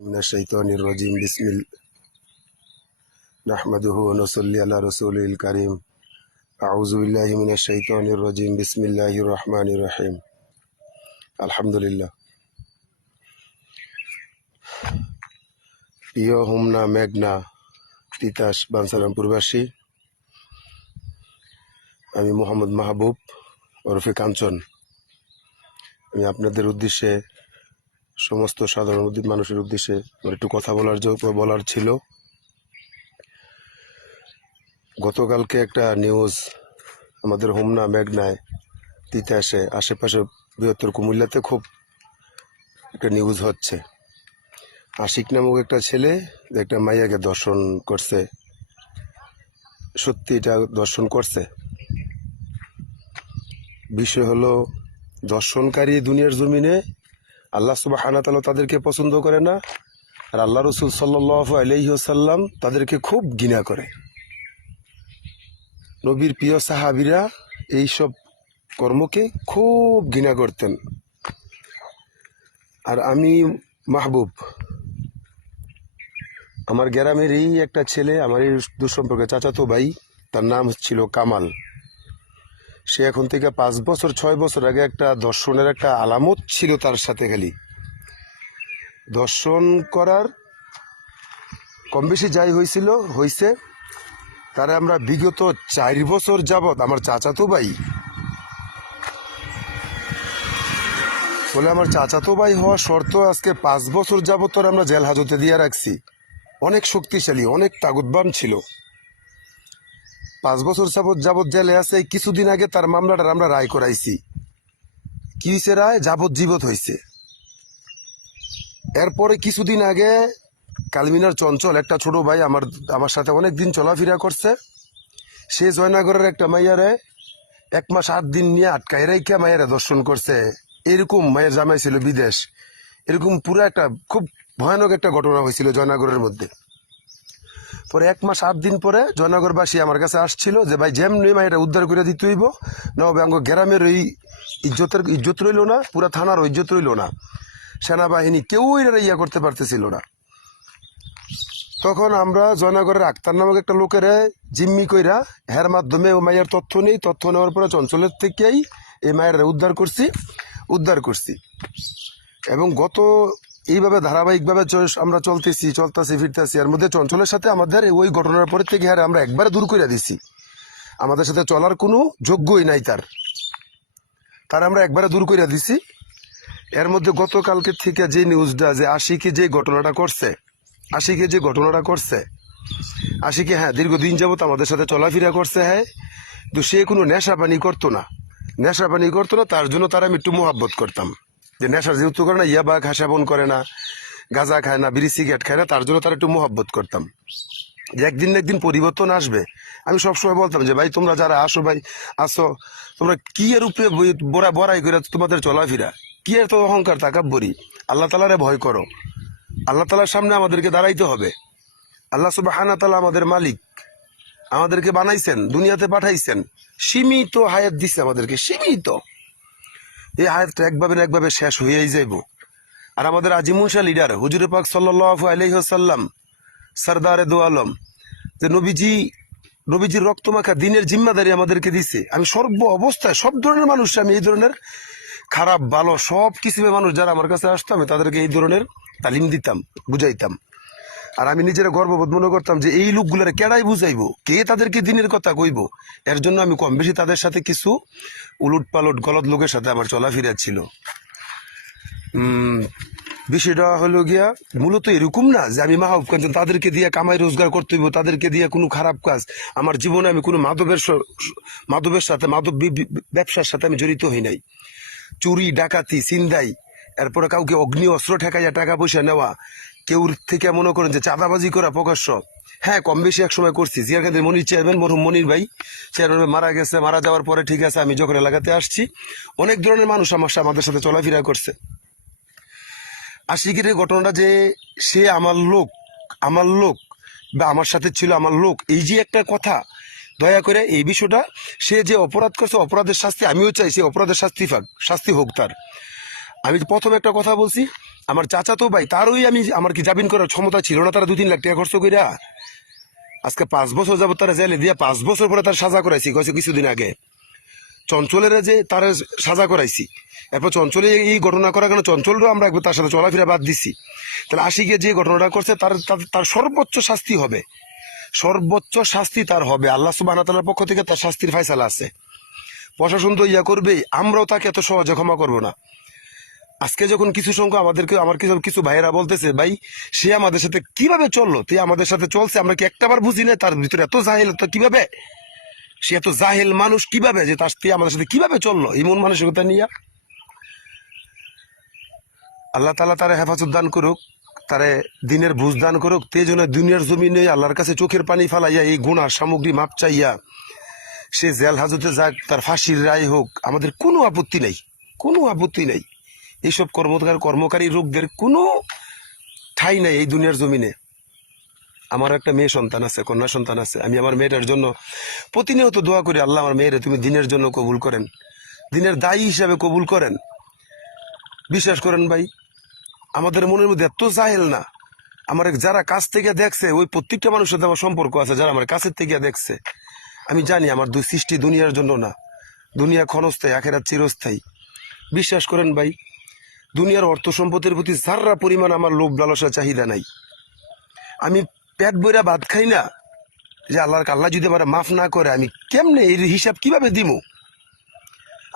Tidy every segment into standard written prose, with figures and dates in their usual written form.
من الشيطان الرجيم بسم الله نحمده ونصلي على رسوله الكريم أعوذ بالله من الشيطان الرجيم بسم الله الرحمن الرحيم الحمد لله প্রিয় হোমনা মেঘনা তিতাস বাঞ্ছারামপুরবাসী, আমি মোহাম্মদ মাহবুব ওরফে কাঞ্চন। আমি আপনাদের উদ্দেশ্যে, সমস্ত সাধারণ মানুষের উদ্দেশ্যে একটু কথা বলার ছিল। গতকালকে একটা নিউজ আমাদের হোমনা মেঘনায় তিতাসে আশেপাশে বৃহত্তর কুমিল্লাতে খুব একটা নিউজ হচ্ছে। আশিক নামক একটা ছেলে একটা মাইয়াকে দর্শন করছে। সত্যি এটা দর্শন করছে। বিষয় হলো, দর্শনকারী দুনিয়ার জমিনে আল্লাহ সুবহানাহু ওয়া তাআলা তাদেরকে পছন্দ করে না, আর আল্লাহ রাসূল সাল্লাল্লাহু আলাইহি ওয়াসাল্লাম তাদেরকে খুব ঘৃণা করে। নবীর প্রিয় সাহাবীরা এইসব কর্মকে খুব ঘৃণা করতেন। আর আমি মাহবুব, আমার গ্রামের এই একটা ছেলে, আমার এই দুঃসম্পর্কে চাচাতো ভাই, তার নাম ছিল কামাল। সে এখন থেকে 5 বছর 6 বছর আগে একটা দর্শনের একটা আলামত ছিল তার সাথে। খালি দর্শন করার কম বেশি যাই হয়েছে তারা আমরা বিগত 4 বছর যাবৎ, আমার চাচাতো ভাই বলে, আমার চাচাতো ভাই হওয়া শর্ত আজকে 5 বছর যাবৎ তোর আমরা জেল হাজতে দিয়ে রাখছি। অনেক শক্তিশালী, অনেক তাগুতবান ছিল। 5 বছর যাবৎ জেলে আছে। কিছুদিন আগে তার মামলাটার আমরা রায় করাইছি। কি হয়েছে? রায় যাবজ্জীবন হয়েছে। এরপরে কিছুদিন আগে কালমিনার চঞ্চল, একটা ছোট ভাই, আমার সাথে অনেক দিন চলাফেরা করছে। সে জয়নগরের একটা মাইয়ারে 1 মাস 8 দিন নিয়ে আটকায় রেখে মাইয়ারে দর্শন করছে। এরকম মায়ের জামাই ছিল বিদেশ। এরকম পুরো একটা খুব ভয়ানক একটা ঘটনা হয়েছিল জয়নগরের মধ্যে। পরে 1 মাস 8 দিন পরে জয়নগরবাসী আমার কাছে আসছিল যে ভাই, যেমনি মাইয়াটা উদ্ধার করে দিতে হইব, না হবে আঙ্গ গ্রামের ওই ইজ্জত রইল না, পুরা থানার ইজ্জত রইল না। সেনাবাহিনী কেউই ইয়া করতে পারতেছিল না। তখন আমরা জয়নগরের আক্তার নামক একটা লোকের জিম্মি কইরা হের মাধ্যমে ও মায়ের তথ্য নেই। তথ্য নেওয়ার পরে চঞ্চলের থেকেই এই মায়ের উদ্ধার করছি। এবং গত এইভাবে ধারাবাহিকভাবে আমরা চলতেছি ফিরতেছি। এর মধ্যে চঞ্চলের সাথে আমাদের ওই ঘটনার পরে থেকে আমরা একবারে দূর করে দিছি। আমাদের সাথে চলার কোনো যোগ্যই নাই তার আমরা একবারে দূর করে দিছি। এর মধ্যে গতকালকে থেকে যে নিউজটা, যে আশিকে যে ঘটনাটা করছে, আশিকে হ্যাঁ দীর্ঘদিন যাবত আমাদের সাথে চলাফেরা করছে। হ্যাঁ, তো সে কোনো নেশা পানি করতো না। তার জন্য তার আমি একটু মোহাব্বত করতাম। যে নেশার যেহেতু করে না, ইয়াবা খাসাবন করে না, গাঁজা খায় না, বিড়ি সিগারেট খায় না, তার জন্য তার একটু মোহাব্বত করতাম। যে একদিন না একদিন পরিবর্তন আসবে। আমি সবসময় বলতাম যে ভাই, তোমরা যারা আসো, তোমরা কি এর উপরে বড়াই করে তোমাদের চলাফেরা, কি এর তো অহংকার তাকাব্বরি। আল্লাহ তাআলারে ভয় করো। আল্লাহ তাআলার সামনে আমাদেরকে দাঁড়াইতে হবে। আল্লাহ সুবহানাহু ওয়া তাআলা আমাদের মালিক, আমাদেরকে বানাইছেন, দুনিয়াতে পাঠাইছেন, সীমিত হায়াত দিচ্ছে আমাদেরকে, সীমিত। এই হায়াতটা একভাবে না একভাবে শেষ হয়েই যাইব। আর আমাদের আজিমুন শাহ লিডার হুজুর পাক সাল্লাল্লাহু আলাইহি ওয়াসাল্লাম, সরদারে দো আলম, যে নবীজির রক্তমাখা দিনের জিম্মাদারি আমাদেরকে দিছে। আমি সর্ব অবস্থায় সব ধরনের মানুষ, আমি এই ধরনের খারাপ ভালো সব কিসিমের মানুষ যারা আমার কাছে আসতো, আমি তাদেরকে এই ধরনের তালিম দিতাম, বুঝাইতাম। আর আমি নিজেরা গর্ববোধ মনে করতাম যে এই লোকগুলার কেডাই বুঝাইবো, কে তাদেরকে দিনের কথা কইব। এর জন্য আমি কম বেশি তাদের সাথে কিছু উলট পালট গলত লোকের সাথে আমার চলাফেরা ছিল। বিষয়টা হলো গিয়া মূলত এরকম না যে আমি মাহবুব কাঞ্চন তাদেরকে দিয়ে কামাই রোজগার করতে হইব, তাদেরকে দিয়ে কোনো খারাপ কাজ। আমার জীবনে আমি কোনো মাদকের সাথে ব্যবসার সাথে আমি জড়িত হই নাই। চুরি ডাকাতি ছিনতাই, এরপরে কাউকে অগ্নি অস্ত্র ঠেকাইয়া টাকা পয়সা নেওয়া, কেউ থেকে মনে করেন যে চাঁদাবাজি করা প্রকাশ্য, হ্যাঁ কম বেশি এক সময় করছি। জিয়ারকান্দির মনির চেয়ারম্যান, মরহুম মনির ভাই চেয়ারম্যান মারা গেছে। মারা যাওয়ার পরে ঠিক আছে, আমি যখন এলাকাতে আসছি, অনেক ধরনের মানুষ আমাদের সাথে চলাফেরা করছে। আশিকের ঘটনাটা যে সে আমার লোক বা আমার সাথে ছিল আমার লোক, এই যে একটা কথা, দয়া করে এই বিষয়টা, সে যে অপরাধ করছে অপরাধের শাস্তি আমিও চাই, সে অপরাধের শাস্তি হোক তার। আমি প্রথমে একটা কথা বলছি, আমার চাচা তো ভাই, তারই আমি, আমার কি জামিন করার ক্ষমতা ছিল না? তারা 2-3 লাখ টাকা খরচ কইরা আজকে 5 বছর যাবত তারা জেলে দিয়া 5 বছর পরে তার সাজা করাইছি কয়েছে কিছুদিন আগে। চঞ্চলের যে তার সাজা করাইছি, এরপর চঞ্চলে এই ঘটনা করার কারণে চঞ্চলও আমরা একবার তার সাথে চলাফেরা বাদ দিচ্ছি। তাহলে আশিকে যে ঘটনাটা করছে তার তার সর্বোচ্চ শাস্তি হবে, সর্বোচ্চ শাস্তি তার হবে। আল্লাহ সুবহানাহু ওয়া তাআলার পক্ষ থেকে তার শাস্তির ফয়সালা আছে। প্রশাসন তো ইয়া করবে, আমরাও তাকে এত সহজে ক্ষমা করবো না। আজকে যখন কিছু সংখ্যা আমাদেরকে, আমার কিছু ভাইয়েরা বলতেছে ভাই সে আমাদের সাথে কিভাবে চললো, তুই আমাদের সাথে চলছে, আমরা কি একটাবার বুঝি না তার ভিতরে এত জাহেল, তো কিভাবে সে এত জাহেল মানুষ কিভাবে যে তার স্ত্রী আমাদের সাথে কিভাবে চললো এমন মানসিকতা নিয়ে। আল্লাহ তাআলা তারে হেফাজত দান করুক, তারে দিনের বুঝ দান করুক। তে যেন দুনিয়ার জমিনে আল্লাহর কাছে চোখের পানি ফালাইয়া এই গুনাহ সামগ্রী মাপ চাইয়া সে জেল হাজতে যাক, তার ফাঁসির রায় হোক, আমাদের কোনো আপত্তি নেই, কোনো আপত্তি নেই। এইসব কর্মকারী লোকদের কোনো ঠাঁই নাই এই দুনিয়ার জমিনে। আমার একটা মেয়ে সন্তান আছে, কন্যা সন্তান আছে। আমি আমার মেয়েটার জন্য প্রতিনিয়ত দোয়া করি, আল্লাহ আমার মেয়েরে তুমি দিনের জন্য কবুল করেন, দিনের দায়ী হিসাবে কবুল করেন। বিশ্বাস করেন ভাই, আমাদের মনের মধ্যে এত জাহেল না। আমার যারা কাছ থেকে দেখছে, ওই প্রত্যেকটা মানুষের সাথে আমার সম্পর্ক আছে, যারা আমার কাছের থেকে দেখছে, আমি জানি আমার দুই সৃষ্টি দুনিয়ার জন্য না। দুনিয়া ক্ষণস্থায়ী, আখেরাত চিরস্থায়ী। বিশ্বাস করেন ভাই, দুনিয়ার অর্থ সম্পদের প্রতি যাররা পরিমাণ আমার লোভ লালসা চাহিদা নাই। আমি পেট বইরা ভাত খাই না যে আল্লাহ যদি আমার মাফ না করে আমি কেমনে এর হিসাব কিভাবে দিব?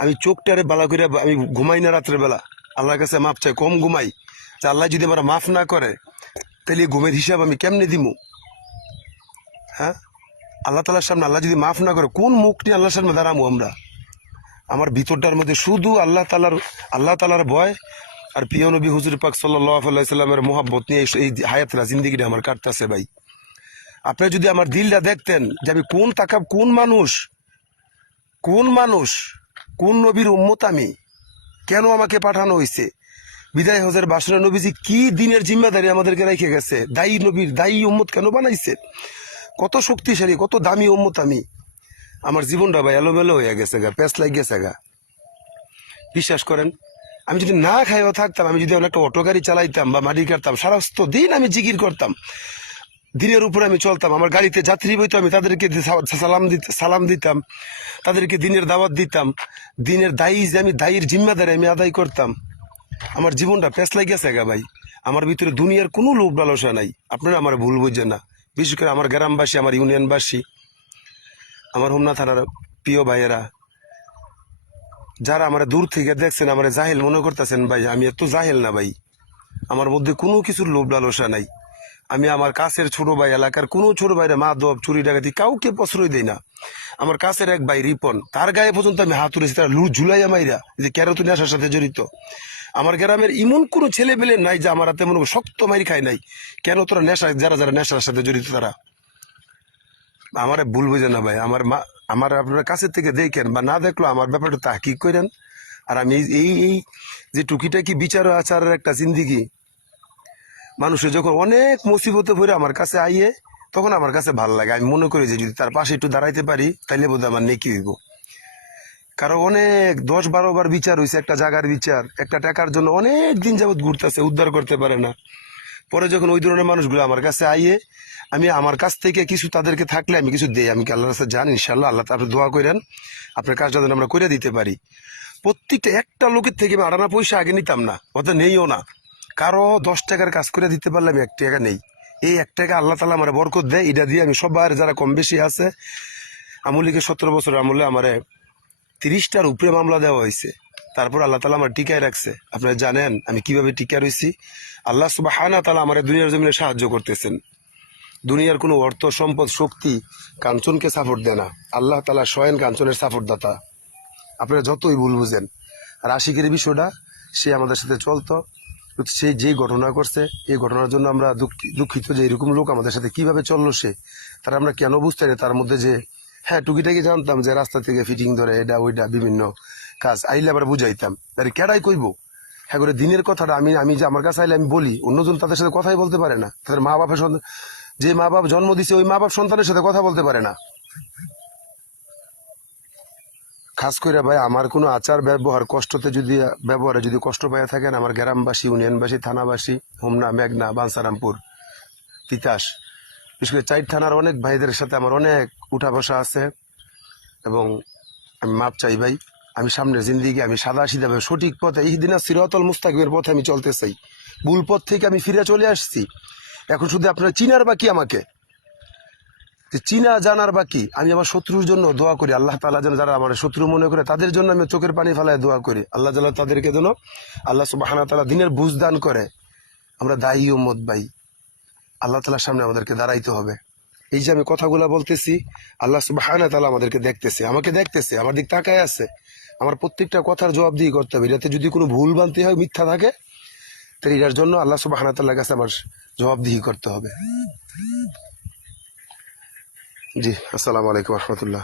আমি চোখটারে বালা করে আমি ঘুমাই না রাত্রের বেলা, আল্লাহর কাছে মাফ চাই, কম ঘুমাই, যে আল্লাহ যদি আমার মাফ না করে তাহলে ঘুমের হিসাব আমি কেমনে দিব? হ্যাঁ, আল্লাহ তাআলার সামনে আল্লাহ যদি মাফ না করে কোন মুখ নিয়ে আল্লাহর সামনে দাঁড়াবো আমরা? আমার ভিতরটার মধ্যে শুধু আল্লাহ তাআলার ভয় আর প্রিয় নবী হুজুর পাক সাল্লাল্লাহু আলাইহি সাল্লামের মোহাব্বত নিয়ে এই হায়াতটা জিন্দেগিটা আমার কাটতেছে ভাই। আপনি যদি আমার দিলটা দেখতেন যে আমি কোন মানুষ, কোন নবীর উম্মত আমি, কেন আমাকে পাঠানো হয়েছে, বিদায় হজের বাসনে নবীজি কি দিনের জিম্মাদারি আমাদেরকে রেখে গেছে, দায়ী উম্মত কেন বানাইছে, কত শক্তিশালী কত দামি উম্মত আমি। আমার জীবনটা ভাই এলোমেলো হয়ে গেছে গা, প্যাঁচ লাগ গেছে গা। বিশ্বাস করেন, আমি যদি না খাইও থাকতাম, আমি যদি একটা অটো গাড়ি চালাইতাম বা মাটি কাটতাম, সারাস্ত দিন আমি জিকির করতাম, দিনের উপরে আমি চলতাম, আমার গাড়িতে যাত্রী বইতো, আমি তাদেরকে সালাম দিতাম, তাদেরকে দিনের দাওয়াত দিতাম, দিনের দায়ীর জিম্মাদারি আমি আদায় করতাম। আমার জীবনটা প্যাঁচ লাগ গেছে গা ভাই। আমার ভিতরে দুনিয়ার কোনো লোভ লালসা নাই। আপনারা আমার ভুল বুঝছেন না। বিশেষ করে আমার গ্রামবাসী, আমার ইউনিয়নবাসী, আমার হোমনা থানার প্রিয় ভাইয়েরা, যারা আমার দূর থেকে দেখছেন, আমার জাহেল মনে করতেছেন ভাই, আমি এত জাহেল না ভাই। আমার মধ্যে কোনো কিছুর লোভ লালসা নাই। আমি আমার কাছের ছোট ভাই, এলাকার কোনো ছোট ভাইরা মাদক চুরি ডাকাতি কাউকে প্রশ্রয় দেই না। আমার কাছের এক ভাই রিপন, তার গায়ে পর্যন্ত আমি হাত তুলেছি, তার ঝুলাইয়া মাইরা, যে কেন তুমি নেশার সাথে জড়িত। আমার গ্রামের এমন কোনো ছেলে পেলে নাই যে আমার হাতে মনে শক্ত মারি খায় নাই, কেন তোরা যারা নেশার সাথে জড়িত তারা। আমার ভুল বুঝে না ভাই। আমার আপনার কাছের থেকে দেখেন বা না দেখলো আমার ব্যাপারটা তাহকিক করেন। আর আমি এই যে টুকিটাকি বিচার আচারের একটা জিন্দিগি, মানুষের যখন অনেক মুসিবতে ভরে আমার কাছে আইয়ে, তখন আমার কাছে ভালো লাগে। আমি মনে করি যে যদি তার পাশে একটু দাঁড়াইতে পারি তাইলে বোধহয় আমার নেকি হইব। কারণ অনেক 10-12 বার বিচার হয়েছে, একটা জায়গার বিচার, একটা টাকার জন্য অনেক দিন যাবৎ ঘুরতেছে, উদ্ধার করতে পারে না। পরে যখন ওই ধরনের মানুষগুলো আমার কাছে আইয়ে, আমি আমার কাছ থেকে কিছু তাদেরকে থাকলে আমি কিছু দেই। আমি কি আল্লাহর কাছে জানি ইনশাল্লাহ, আল্লাহ আপনি দোয়া করেন আপনার কাজটা যেন আমরা করে দিতে পারি। প্রত্যেকটা একটা লোকের থেকে আমি আড়ানা পয়সা আগে নিতাম না, অর্থাৎ নেইও না। কারো 10 টাকার কাজ করে দিতে পারলে আমি 1 টাকা নেই। এই 1 টাকা আল্লাহ তাআলা আমার বরকত দেয়, এটা দিয়ে আমি সবার যারা কম বেশি আছে, আমলিকে 17 বছর আমলে আমারে 30টার উপরে মামলা দেওয়া হয়েছে, তারপর আল্লাহ তাআলা আমার টিকায় রাখছে। আপনারা জানেন আমি কিভাবে টিকা রয়েছি? আল্লাহ সুবহানাহু ওয়া তাআলা আমার দুনিয়ার জমিনে সাহায্য করতেছেন। দুনিয়ার কোনো অর্থ সম্পদ শক্তি কাঞ্চনকে সাপোর্ট দেয় না, আল্লাহ তাআলা স্বয়ং কাঞ্চনের সাপোর্ট দাতা। আপনারা যতই ভুল বুঝেন। আর আশিকের বিষয়টা, সে আমাদের সাথে চলতো, সে যেই ঘটনা করছে এই ঘটনার জন্য আমরা দুঃখিত যে এরকম লোক আমাদের সাথে কিভাবে চললো সে, তারা আমরা কেন বুঝতে না। তার মধ্যে যে হ্যাঁ টুকিটাকি জানতাম যে রাস্তা থেকে ফিটিং ধরে এটা ওইটা বিভিন্ন কাজ আইলে আবার বুঝাইতাম, আরে কেডাই কইব। হ্যাঁ করে দিনের কথাটা আমি যে আমার কাছে আইলে আমি বলি, অন্যজন তাদের সাথে কথাই বলতে পারে না। তাদের মা বাপের যে মা বাপ জন্ম দিছে ওই মা বাপ সন্তানের সাথে কথা বলতে পারে না। খাস করে ভাই আমার কোনো আচার ব্যবহারে যদি কষ্ট পাইয়া থাকেন, আমার গ্রামবাসী, ইউনিয়নবাসী, থানাবাসী, হোমনা, মেঘনা, বাঞ্ছারামপুর, তিতাস, বিশেষ করে 4 থানার অনেক ভাইদের সাথে আমার অনেক উঠা বসা আছে, এবং আমি মাপ চাই ভাই। আমি সামনের জিন্দিগি আমি সাদা সিধাভাবে সঠিক পথে, ইহদিনা সিরাতাল মুস্তাকিমের পথে আমি চলতে চাই। ভুল পথ থেকে আমি ফিরে চলে আসছি। এখন শুধু আপনারা চিনার বাকি আমাকে, যে চিনা জানার বাকি। আমি আমার শত্রুর জন্য দোয়া করি, আল্লাহ তাআলা যেন, যারা আমার শত্রু মনে করে তাদের জন্য আমি চোখের পানি ফেলায় দোয়া করি, আল্লাহ যেন তাদেরকে যেন আল্লাহ সুবহানাহু ওয়া তাআলা দিনের বুঝ দান করে। আমরা দায়ী উম্মত ভাই, আল্লাহ তাআলার সামনে আমাদেরকে দাঁড়াইতে হবে। এই যে আমি কথাগুলা বলতেছি, আল্লাহ সুবহানাহু ওয়া তাআলা আমাদেরকে দেখতেছে, আমাকে দেখতেছে, আমার দিক তাকায় আছে। আমার প্রত্যেকটা কথার জবাবদিহি করতে হবে। এটাতে যদি কোনো ভুল ভ্রান্তি হয়, মিথ্যা থাকে, তাহলে এটার জন্য আল্লাহ সুবহানাহু ওয়া তাআলার কাছে আমার জবাবদিহি করতে হবে। জি, আসসালামু আলাইকুম রহমতুল্লাহ।